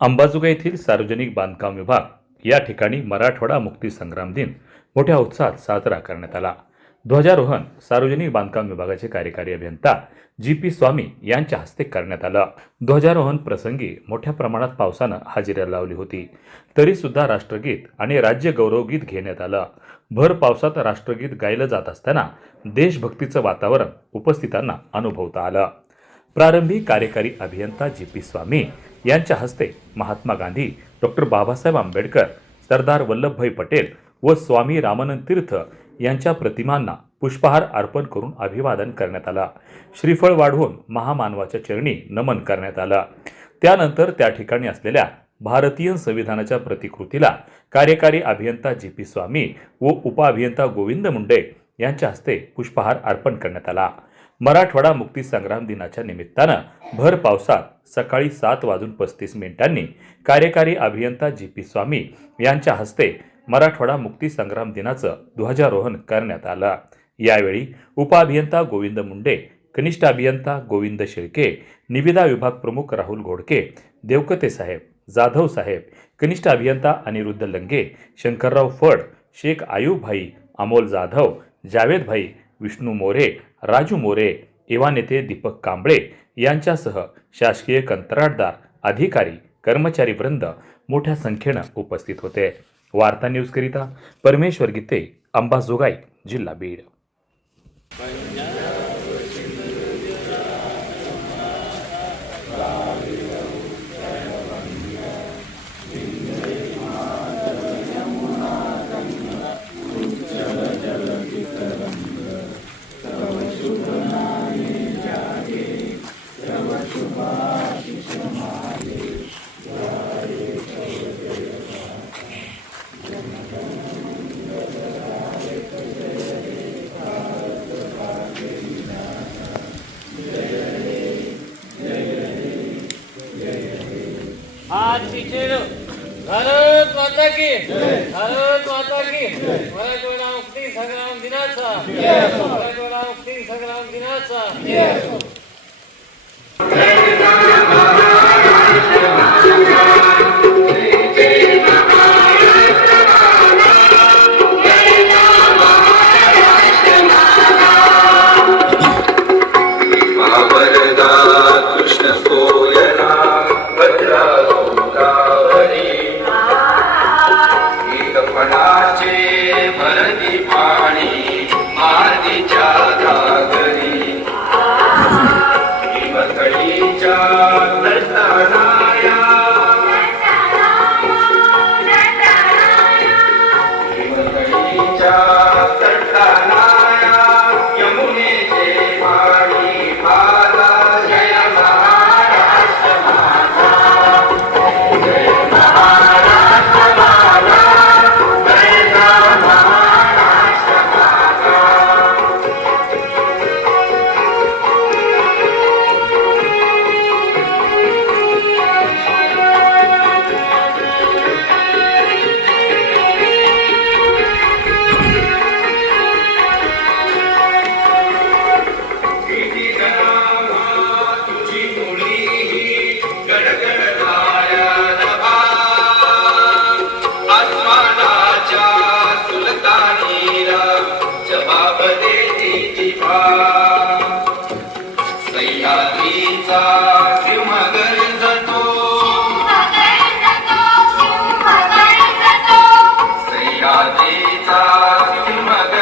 अंबाजोगाई येथील सार्वजनिक बांधकाम विभाग या ठिकाणी मराठवाडा मुक्ती संग्राम दिन मोठ्या उत्साहात साजरा करण्यात आला. ध्वजारोहण सार्वजनिक बांधकाम विभागाचे कार्यकारी अभियंता जी पी स्वामी यांच्या हस्ते करण्यात आलं. ध्वजारोहण प्रसंगी मोठ्या प्रमाणात पावसानं हजेरी लावली होती. तरी सुद्धा राष्ट्रगीत आणि राज्य गौरवगीत घेण्यात आलं. भर पावसात राष्ट्रगीत गायलं जात असताना देशभक्तीचं वातावरण उपस्थितांना अनुभवता आलं. प्रारंभी कार्यकारी अभियंता जी पी स्वामी यांच्या हस्ते महात्मा गांधी डॉक्टर बाबासाहेब आंबेडकर सरदार वल्लभभाई पटेल व स्वामी रामानंद तीर्थ यांच्या प्रतिमांना पुष्पहार अर्पण करून अभिवादन करण्यात आला. श्रीफळ वाढवून महामानवाच्या चरणी नमन करण्यात आलं. त्यानंतर त्या ठिकाणी असलेल्या भारतीय संविधानाच्या प्रतिकृतीला कार्यकारी अभियंता जी पी स्वामी व उपअभियंता गोविंद मुंडे यांच्या हस्ते पुष्पहार अर्पण करण्यात आला. मराठवाडा मुक्ती संग्राम दिनाच्या निमित्तानं भर पावसात सकाळी सात वाजून पस्तीस मिनिटांनी कार्यकारी अभियंता जी पी स्वामी यांच्या हस्ते मराठवाडा मुक्ती संग्राम दिनाचं ध्वजारोहण करण्यात आलं. यावेळी उपअभियंता गोविंद मुंडे कनिष्ठ अभियंता गोविंद शेळके निविदा विभाग प्रमुख राहुल घोडके देवकते साहेब जाधव साहेब कनिष्ठ अभियंता अनिरुद्ध लंगे शंकरराव फड शेख आयुबभाई अमोल जाधव जावेदभाई विष्णू मोरे राजू मोरे युवा नेते दीपक कांबळे यांच्यासह शासकीय कंत्राटदार अधिकारी कर्मचारी वृंद मोठ्या संख्येनं उपस्थित होते. वार्ता न्यूजकरिता परमेश्वर गीते अंबाजोगाई जिल्हा बीड. आज तिचे भारत माता की? भारत माता की? मराठवाडा मुक्ती संग्राम दिनाचा. मराठवाडा मुक्ती संग्राम दिनाचा. महावरदा कृष्ण भरती पाणी मातीच्या सह्याद्रीचा सिंहगड जातो. सह्याद्रीचा सिंहगड